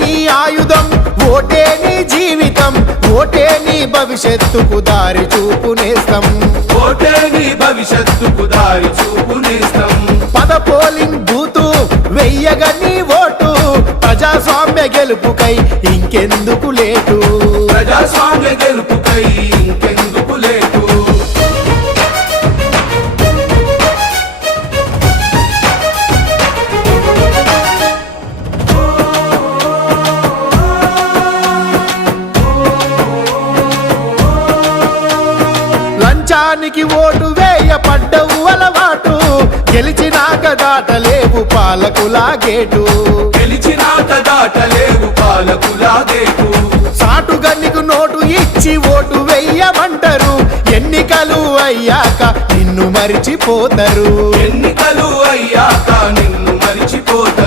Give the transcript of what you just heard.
నీ ఆయుధం, ఓటే నీ జీవితం, ఓటే నీ భవిష్యత్తుకు దారి చూపునేస్తం, ఓటే నీ భవిష్యత్తుకు దారి చూపునేస్తం. పద పోలింగ్ బూతు వెయ్యగా నీ ఓటు, ప్రజాస్వామ్య గెలుపుకై ఇంకెందుకు లేటు, ప్రజాస్వామ్య గెలుపుకై ఇంకెందుకు లేటు. లంచానికి ఓటు వేయపడ్డవు అలవాటు, గెలిచినాక దాటలేవు పాలకులా గేటు, గెలిచినాక దాటలేవు పాలకులా గేటు. సాటుగా నీకు నోటు ఇచ్చి ఓటు వెయ్యమంటారు, ఎన్నికలు అయ్యాక నిన్ను మరిచిపోతారు, ఎన్నికలు అయ్యాక నిన్ను మరిచిపోతారు.